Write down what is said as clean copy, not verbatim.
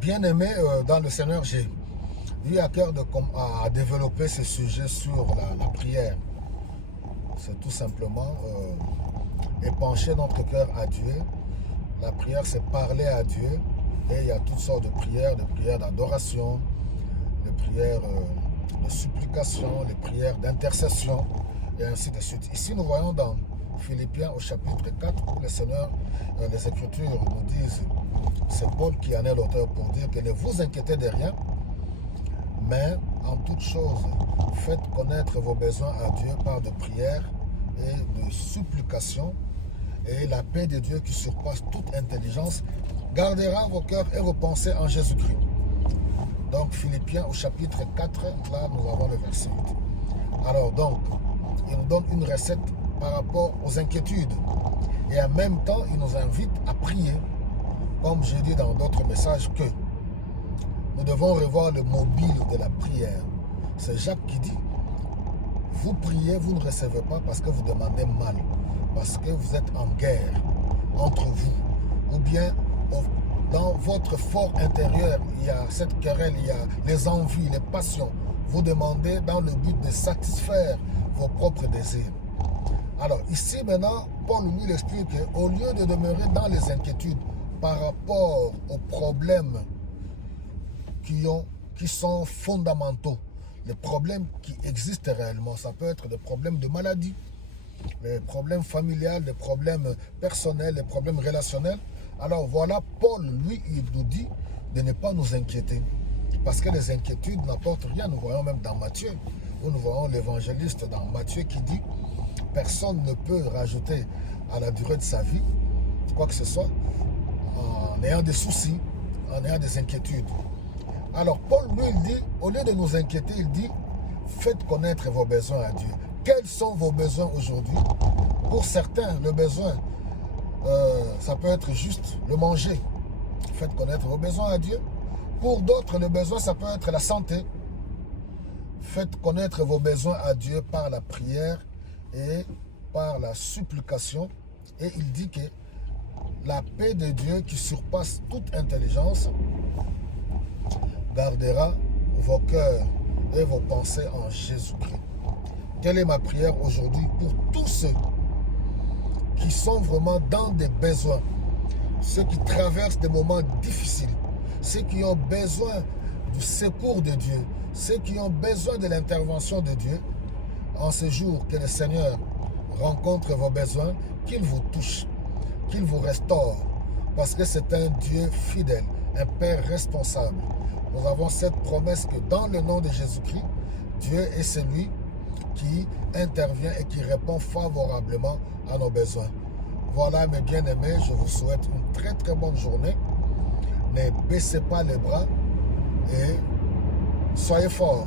Bien-aimé dans le Seigneur, j'ai eu à cœur de développer ce sujet sur la prière. C'est tout simplement épancher notre cœur à Dieu. La prière, c'est parler à Dieu. Et il y a toutes sortes de prières d'adoration, de prières de supplication, de prières d'intercession, et ainsi de suite. Ici, nous voyons dans Philippiens au chapitre 4, où le Seigneur, les Écritures nous disent, c'est Paul qui en est l'auteur pour dire que ne vous inquiétez de rien, mais en toute chose, faites connaître vos besoins à Dieu par de prières et de supplications, et la paix de Dieu qui surpasse toute intelligence gardera vos cœurs et vos pensées en Jésus-Christ. Donc Philippiens au chapitre 4, là nous avons le verset 8. Alors donc, il nous donne une recette par rapport aux inquiétudes. Et en même temps, il nous invite à prier. Comme j'ai dit dans d'autres messages que nous devons revoir le mobile de la prière. C'est Jacques qui dit, vous priez, vous ne recevez pas parce que vous demandez mal. Parce que vous êtes en guerre entre vous. Ou bien dans votre fort intérieur, il y a cette querelle, il y a les envies, les passions. Vous demandez dans le but de satisfaire vos propres désirs. Alors ici maintenant, Paul lui explique qu'au lieu de demeurer dans les inquiétudes par rapport aux problèmes qui sont fondamentaux, les problèmes qui existent réellement, ça peut être des problèmes de maladie, les problèmes familiales, les problèmes personnels, les problèmes relationnels. Alors voilà, Paul, lui, il nous dit de ne pas nous inquiéter. Parce que les inquiétudes n'apportent rien. Nous voyons même dans Matthieu, où nous voyons l'évangéliste dans Matthieu qui dit « Personne ne peut rajouter à la durée de sa vie quoi que ce soit en ayant des soucis, en ayant des inquiétudes. » Alors Paul, lui, il dit, au lieu de nous inquiéter, il dit « Faites connaître vos besoins à Dieu. » Quels sont vos besoins aujourd'hui? Pour certains, le besoin, ça peut être juste le manger. Faites connaître vos besoins à Dieu. Pour d'autres, le besoin, ça peut être la santé. Faites connaître vos besoins à Dieu par la prière et par la supplication. Et il dit que la paix de Dieu qui surpasse toute intelligence gardera vos cœurs et vos pensées en Jésus-Christ. Quelle est ma prière aujourd'hui pour tous ceux qui sont vraiment dans des besoins, ceux qui traversent des moments difficiles, ceux qui ont besoin du secours de Dieu, ceux qui ont besoin de l'intervention de Dieu, en ce jour que le Seigneur rencontre vos besoins, qu'il vous touche, qu'il vous restaure, parce que c'est un Dieu fidèle, un Père responsable. Nous avons cette promesse que dans le nom de Jésus-Christ, Dieu est celui qui intervient et qui répond favorablement à nos besoins. Voilà mes bien-aimés, je vous souhaite une très très bonne journée. Ne baissez pas les bras et soyez forts.